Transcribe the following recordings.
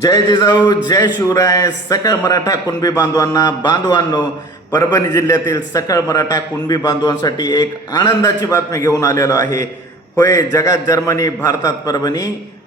जय जिजाऊ जय शिवराय. सकळ मराठा कुणबी बांधवांनो, परभणी जिल्ह्यातील सकळ मराठा कुणबी बांधवांसाठी एक आनंदाची बातमी घेऊन आलेलो आहे. होय, जगात जर्मनी, भारतात परभणी.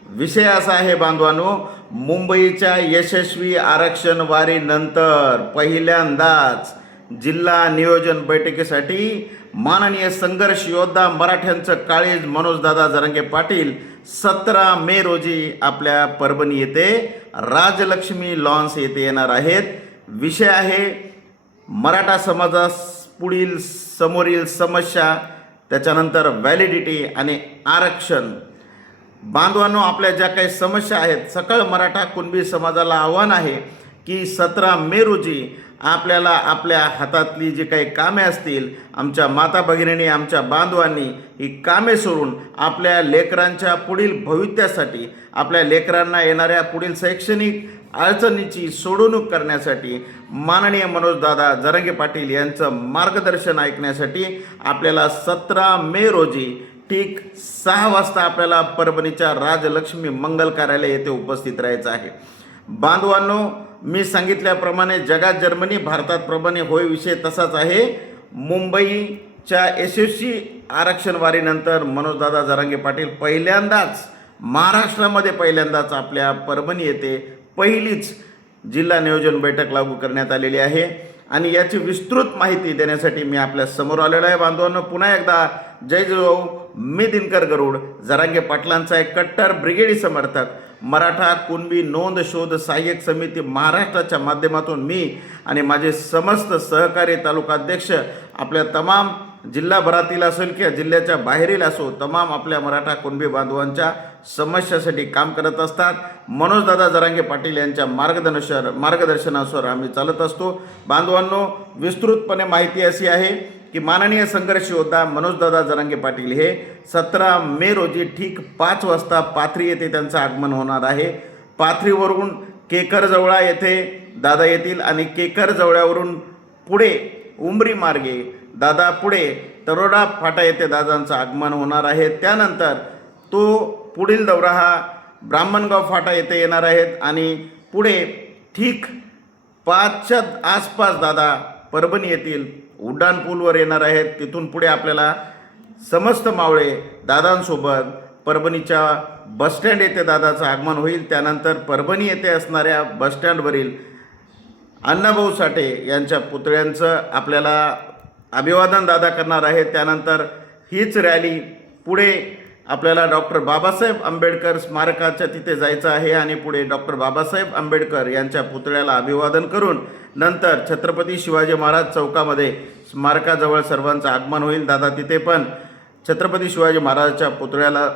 विषय असा आहे बांधवांनो, मुंबईच्या यशस्वी आरक्षण वारीनंतर पहिल्यांदाच जिल्हा नियोजन बैठकीसाठी माननीय संघर्ष योद्धा मराठ्यांचं काळीज मनोजदादा जरांगे पाटील 17 मे रोजी आपल्या परभणी येथे राजलक्ष्मी लॉन्स येथे येणार आहेत. विषय आहे मराठा समाजास पुढील समोरील समस्या, त्याच्यानंतर व्हॅलिडिटी आणि आरक्षण. बांधवांनो, आपल्या ज्या काही समस्या आहेत, सकळ मराठा कुणबी समाजाला आव्हान आहे की 17 मे रोजी आपल्याला आपल्या हातातली जी काही कामे असतील, आमच्या माता भगिनींनी, आमच्या बांधवांनी ही कामे सोडून आपल्या लेकरांच्या पुढील भविष्यासाठी, आपल्या लेकरांना येणाऱ्या पुढील शैक्षणिक अडचणीची सोडवणूक करण्यासाठी माननीय मनोजदादा जरांगे पाटील यांचं मार्गदर्शन ऐकण्यासाठी आपल्याला 17 मे रोजी ठीक 6 वाजता आपल्याला परभणीच्या राजलक्ष्मी मंगल कार्यालय येथे उपस्थित राहायचं आहे. बांधवांनो, मी सांगितल्याप्रमाणे जगात जर्मनी, भारतात परभणी. होय, विषय तसाच आहे. मुंबईच्या यशस्वी आरक्षण वारीनंतर मनोजदादा जरांगे पाटील पहिल्यांदाच महाराष्ट्रामध्ये पहिल्यांदाच आपल्या परभणी येथे पहिलीच जिल्हा नियोजन बैठक लागू करण्यात आलेली आहे आणि याची विस्तृत माहिती देण्यासाठी मी आपल्या समोर आलेलो आहे. बांधवांनो, पुन्हा एकदा जय जिजाऊ. मी दिनकर गरुड, जरांगे पाटलांचा एक कट्टर ब्रिगेडी समर्थक, मराठा कुणबी नोंद शोध सहाय्यक समिती महाराष्ट्राच्या माध्यमातून मी आणि माझे समस्त सहकारी तालुकाध्यक्ष आपल्या तमाम जिल्हाभरातील असेल किंवा जिल्ह्याच्या बाहेरील असो, तमाम आपल्या मराठा कुणबी बांधवांच्या समस्यासाठी काम करत असतात. मनोजदादा जरांगे पाटील यांच्या मार्गदर्शनानुसार आम्ही चालत असतो. बांधवांनो, विस्तृतपणे माहिती अशी आहे की माननीय संघर्ष योद्धा मनोजदादा जरांगे पाटील हे 17 मे रोजी ठीक 5 वाजता पाथरी येथे त्यांचं आगमन होणार आहे. पाथरीवरून केकरजवळा येथे दादा येतील आणि केकरजवळ्यावरून पुढे उमरी मार्गे दादा पुढे तरोडा फाटा येथे दादांचं आगमन होणार आहे. त्यानंतर तो पुढील दौरा हा ब्राह्मणगाव फाटा येथे येणार आहेत आणि पुढे ठीक 5च्या आसपास दादा परभणी येथील उड्डाण पूलवर येणार आहेत. तिथून पुढे आपल्याला समस्त मावळे दादांसोबत परभणीच्या बसस्टँड येथे दादाचं आगमन होईल. त्यानंतर परभणी येथे असणाऱ्या बसस्टँडवरील अण्णाभाऊ साठे यांच्या पुतळ्यांचं आपल्याला अभिवादन दादा करणार आहे. त्यानंतर हीच रॅली पुढे आपल्याला डॉक्टर बाबासाहेब आंबेडकर स्मारकाच्या तिथे जायचं आहे आणि पुढे डॉक्टर बाबासाहेब आंबेडकर यांच्या पुतळ्याला अभिवादन करून नंतर छत्रपती शिवाजी महाराज चौकामध्ये स्मारकाजवळ सर्वांचं आगमन होईल. दादा तिथे पण छत्रपती शिवाजी महाराजांच्या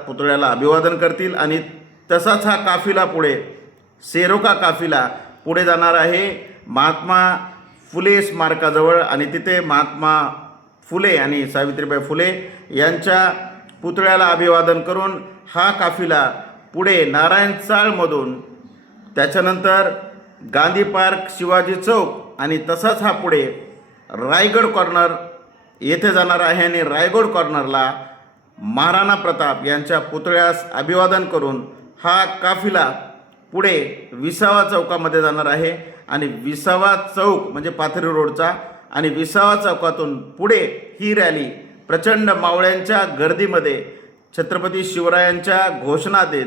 पुतळ्याला अभिवादन करतील आणि तसाच हा काफिला पुढे सेरोका काफिला पुढे जाणार आहे महात्मा फुले स्मारकाजवळ आणि तिथे महात्मा फुले आणि सावित्रीबाई फुले यांच्या पुतळ्याला अभिवादन करून हा काफिला पुढे नारायण चाळमधून त्याच्यानंतर गांधी पार्क, शिवाजी चौक आणि तसाच हा पुढे रायगड कॉर्नर येथे जाणार आहे आणि रायगड कॉर्नरला महाराणा प्रताप यांच्या पुतळ्यास अभिवादन करून हा काफिला पुढे विसावा चौकामध्ये जाणार आहे आणि विसावा चौक म्हणजे पाथरी रोडचा आणि विसावा चौकातून पुढे ही रॅली प्रचंड मावळ्यांच्या गर्दीमध्ये छत्रपती शिवरायांच्या घोषणा देत,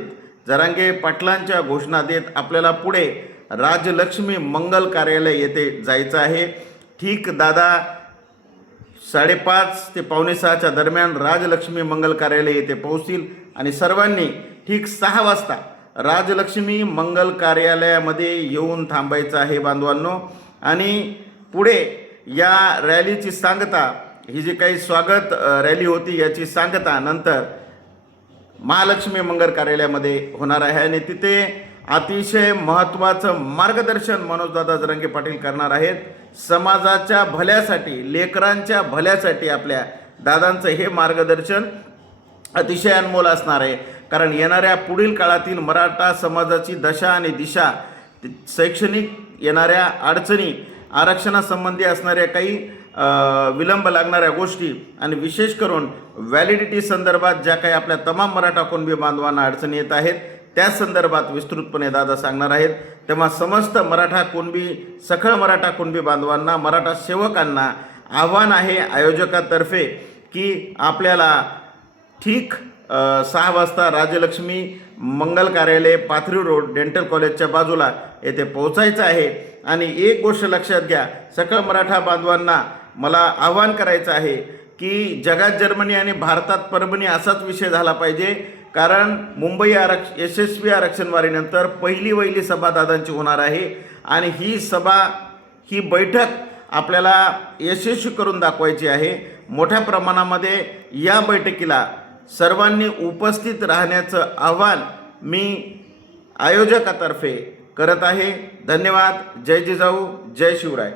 जरांगे पाटलांच्या घोषणा देत आपल्याला पुढे राजलक्ष्मी मंगल कार्यालय येथे जायचं आहे. ठीक दादा 5:30 ते 5:45च्या दरम्यान राजलक्ष्मी मंगल कार्यालय येथे पोहोचतील आणि सर्वांनी ठीक 6 वाजता राजलक्ष्मी मंगल कार्यालयामध्ये येऊन थांबायचं आहे बांधवांनो. आणि पुढे या रॅलीची सांगता, ही जी काही स्वागत रॅली होती याची सांगता नंतर महालक्ष्मी मंगल कार्यालयामध्ये होणार आहे आणि तिथे अतिशय महत्त्वाचं मार्गदर्शन मनोजदादा जरांगे पाटील करणार आहेत. समाजाच्या भल्यासाठी, लेकरांच्या भल्यासाठी आपल्या दादांचं हे मार्गदर्शन अतिशय अनमोल असणार आहे. कारण येणाऱ्या पुढील काळातील मराठा समाजाची दशा आणि दिशा, शैक्षणिक येणाऱ्या अडचणी, आरक्षणासंबंधी असणाऱ्या काही विलंब लागणाऱ्या गोष्टी आणि विशेष करून व्हॅलिडिटी संदर्भात ज्या काही आपल्या तमाम मराठा कुणबी बांधवांना अडचणी येत आहेत त्या संदर्भात विस्तृतपणे दादा सांगणार आहेत. तेव्हा समस्त मराठा कुणबी सकळ मराठा कुणबी बांधवांना, मराठा सेवकांना आव्हान आहे आयोजकातर्फे की आपल्याला ठीक 6 वाजता राजलक्ष्मी मंगल कार्यालय, पाथरी रोड, डेंटल कॉलेजच्या बाजूला येथे पोहोचायचं आहे. आणि एक गोष्ट लक्षात घ्या, सकळ मराठा बांधवांना मला आवाहन करायचं आहे की जगात जर्मनी आणि भारतात परभणी असाच विषय झाला पाहिजे. कारण मुंबई यशस्वी आरक्षण वारीनंतर पहिली वहिली सभा दादांची होणार आहे. आणि ही बैठक आपल्याला यशस्वी करून दाखवायची आहे. मोठ्या प्रमाणामध्ये या बैठकीला सर्वांनी उपस्थित राहण्याचं आवाहन मी आयोजकातर्फे करत आहे. धन्यवाद. जय जिजाऊ, जय शिवराय.